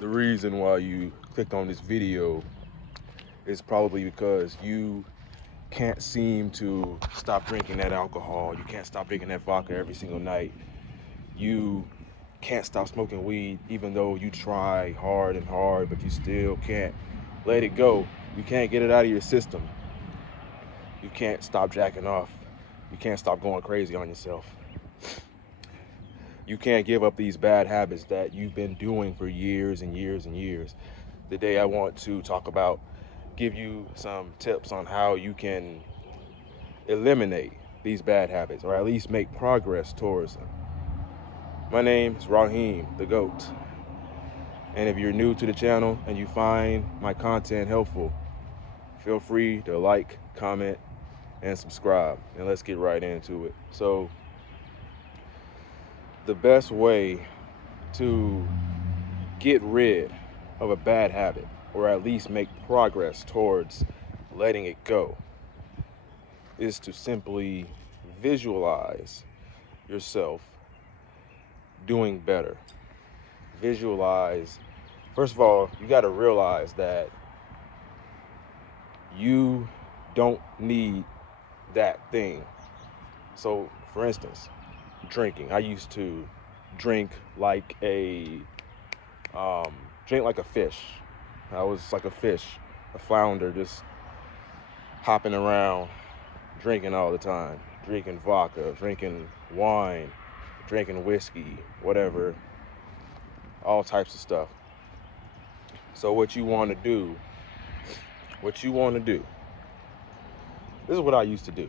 The reason why you clicked on this video is probably because you can't seem to stop drinking that alcohol. You can't stop drinking that vodka every single night. You can't stop smoking weed even though you try hard and hard, but you still can't let it go. You can't get it out of your system. You can't stop jacking off. You can't stop going crazy on yourself. You can't give up these bad habits that you've been doing for years and years and years. Today I want to talk about, give you some tips on how you can eliminate these bad habits or at least make progress towards them. My name is Raheem, the GOAT. And if you're new to the channel and you find my content helpful, feel free to like, comment, and subscribe. And let's get right into it. So, the best way to get rid of a bad habit, or at least make progress towards letting it go, is to simply visualize yourself doing better. Visualize, first of all, you got to realize that you don't need that thing. So, for instance, drinking. I used to drink like a um, drink like a fish. I was like a fish, a flounder, just hopping around, drinking all the time, drinking vodka, drinking wine, drinking whiskey, whatever, all types of stuff. So what you want to do, this is what I used to do.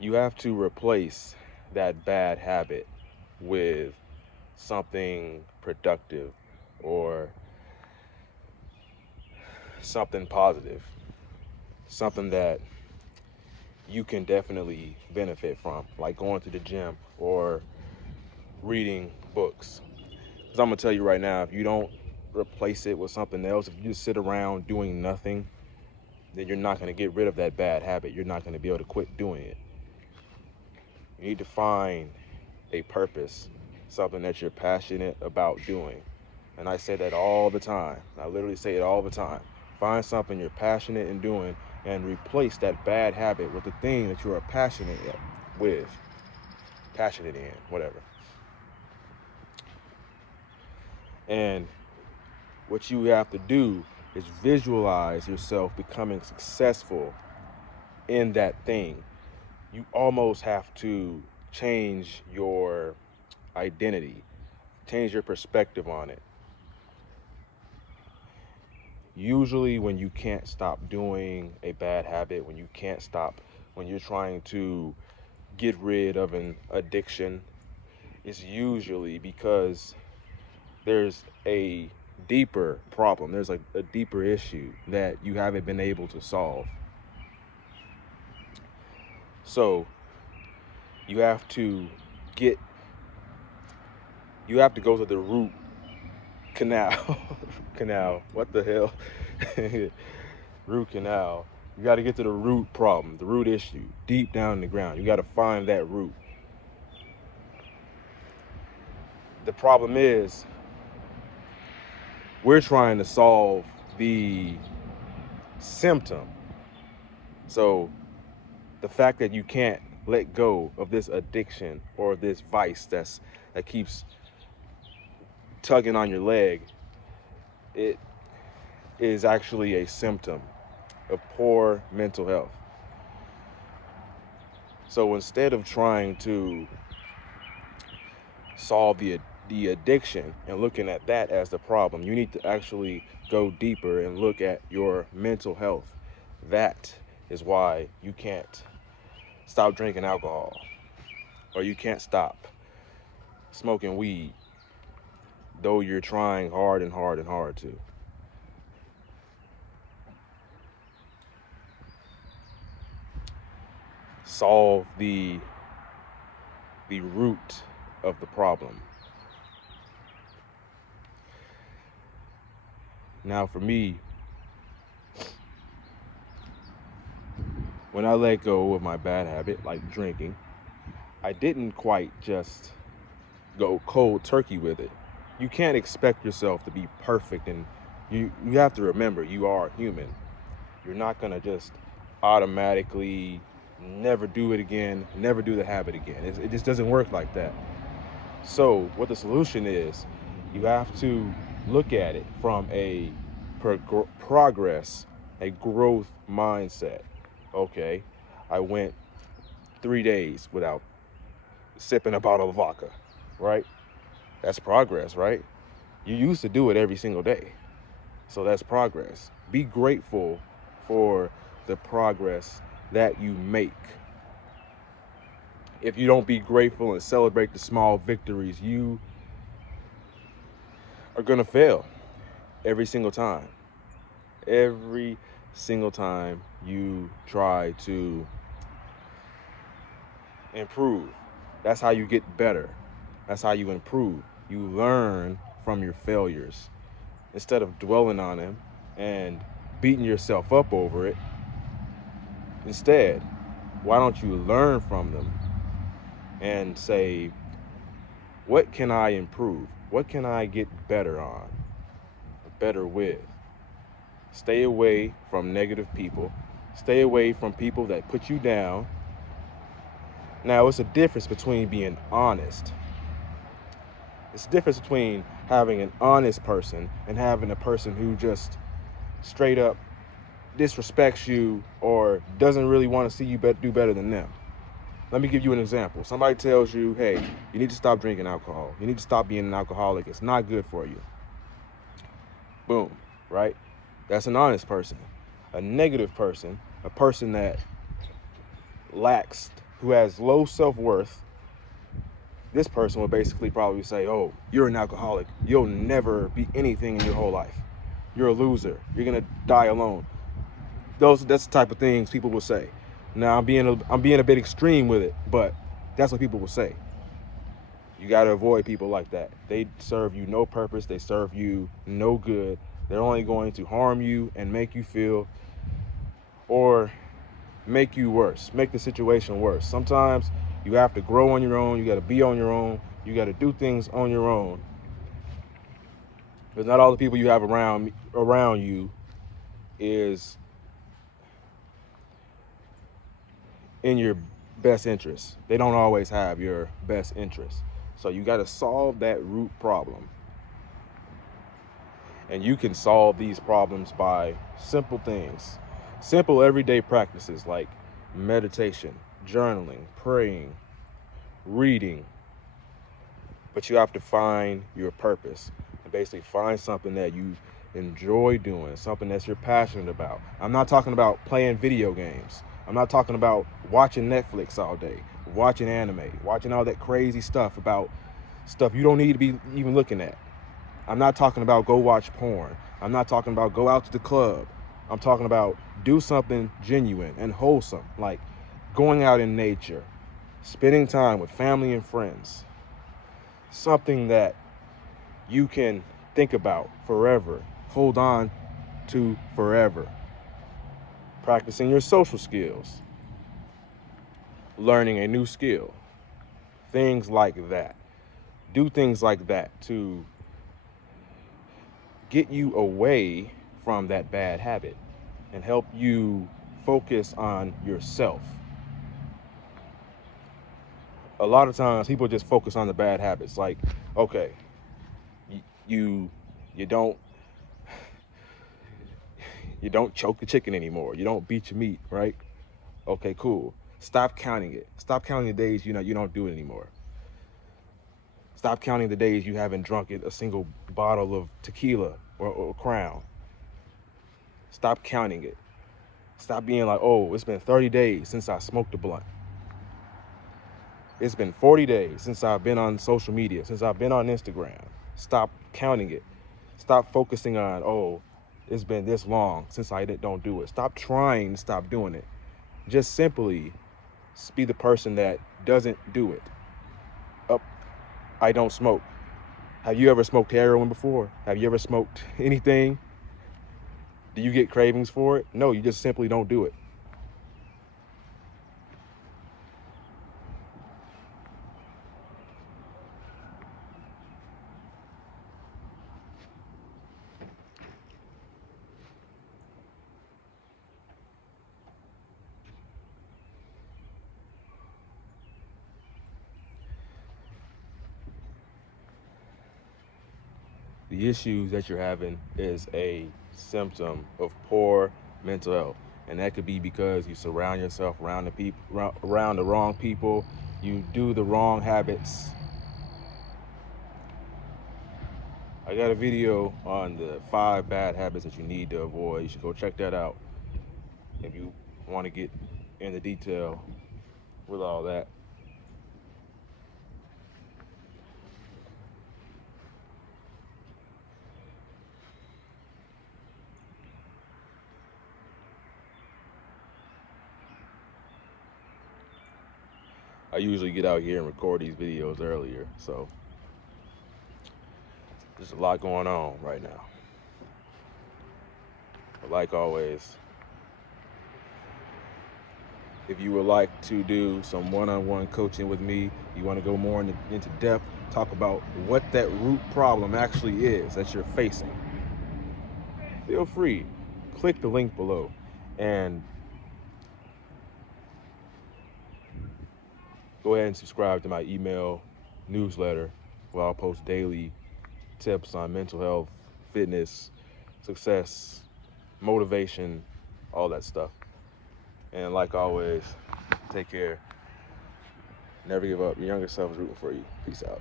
You have to replace that bad habit with something productive or something positive, something that you can definitely benefit from, like going to the gym or reading books. Because I'm going to tell you right now, if you don't replace it with something else, if you just sit around doing nothing, then you're not going to get rid of that bad habit. You're not going to be able to quit doing it. You need to find a purpose, something that you're passionate about doing. And I say that all the time. I literally say it all the time. Find something you're passionate in doing and replace that bad habit with the thing that you are passionate with, passionate in, whatever. And what you have to do is visualize yourself becoming successful in that thing. You almost have to change your identity, change your perspective on it. Usually when you can't stop doing a bad habit, when you can't stop, when you're trying to get rid of an addiction, it's usually because there's a deeper problem. There's a deeper issue that you haven't been able to solve. So you have to get, you have to go to the root canal. Canal, what the hell? Root canal. You got to get to the root problem, the root issue, deep down in the ground. You got to find that root. The problem is, we're trying to solve the symptom. So the fact that you can't let go of this addiction or this vice that keeps tugging on your leg, it is actually a symptom of poor mental health. So instead of trying to solve the addiction and looking at that as the problem, you need to actually go deeper and look at your mental health. That is why you can't stop drinking alcohol, or you can't stop smoking weed, though you're trying hard and hard and hard to. Solve the root of the problem. Now for me, when I let go of my bad habit, like drinking, I didn't quite just go cold turkey with it. you can't expect yourself to be perfect, and you have to remember you are human. You're not gonna just automatically never do it again, never do the habit again. It just doesn't work like that. So what the solution is, you have to look at it from a progress, a growth mindset. Okay, I went 3 days without sipping a bottle of vodka, right? That's progress, right? You used to do it every single day. So that's progress. Be grateful for the progress that you make. If you don't be grateful and celebrate the small victories, you are going to fail every single time. Every single time you try to improve. That's how you get better. That's how you improve. You learn from your failures instead of dwelling on them and beating yourself up over it. Instead, why don't you learn from them and say, what can I improve? What can I get better on, better with? Stay away from negative people. Stay away from people that put you down. Now, it's a difference between being honest. It's a difference between having an honest person and having a person who just straight up disrespects you or doesn't really want to see you do better than them. Let me give you an example. Somebody tells you, hey, you need to stop drinking alcohol. You need to stop being an alcoholic. It's not good for you. Boom, right? That's an honest person. A negative person, a person that lacks, who has low self-worth, this person will basically probably say, oh, you're an alcoholic. You'll never be anything in your whole life. You're a loser. You're going to die alone. That's the type of things people will say. Now, I'm being a bit extreme with it, but that's what people will say. You got to avoid people like that. They serve you no purpose. They serve you no good. They're only going to harm you and make you feel, or make you worse, make the situation worse. Sometimes you have to grow on your own. You got to be on your own. You got to do things on your own. Because not all the people you have around you is in your best interest. They don't always have your best interest. So you got to solve that root problem. And you can solve these problems by simple things, simple everyday practices like meditation, journaling, praying, reading. But you have to find your purpose and basically find something that you enjoy doing, something that you're passionate about. I'm not talking about playing video games. I'm not talking about watching Netflix all day, watching anime, watching all that crazy stuff about stuff you don't need to be even looking at. I'm not talking about go watch porn. I'm not talking about go out to the club. I'm talking about do something genuine and wholesome, like going out in nature, spending time with family and friends. Something that you can think about forever, hold on to forever. Practicing your social skills, learning a new skill, things like that. Do things like that to get you away from that bad habit and help you focus on yourself. A lot of times people just focus on the bad habits. Like, okay, you you don't you don't choke the chicken anymore. You don't beat your meat, right? Okay, cool. Stop counting it. Stop counting the days you don't do it anymore. Stop counting the days you haven't drunk a single bottle of tequila or Crown. Stop counting it. Stop being like, oh, it's been 30 days since I smoked a blunt. It's been 40 days since I've been on social media, since I've been on Instagram. Stop counting it. Stop focusing on, oh, it's been this long since I don't do it. Stop trying to stop doing it. Just simply be the person that doesn't do it. I don't smoke. Have you ever smoked heroin before? Have you ever smoked anything? Do you get cravings for it? No, you just simply don't do it. the issues that you're having is a symptom of poor mental health. And that could be because you surround yourself around around the wrong people, you do the wrong habits. I got a video on the 5 bad habits that you need to avoid. You should go check that out if you want to get into detail with all that. I usually get out here and record these videos earlier, so there's a lot going on right now. But like always, if you would like to do some one-on-one coaching with me, you want to go more into depth, talk about what that root problem actually is that you're facing, feel free. Click the link below and go ahead and subscribe to my email newsletter where I'll post daily tips on mental health, fitness, success, motivation, all that stuff. And like always, take care. Never give up. Your younger self is rooting for you. Peace out.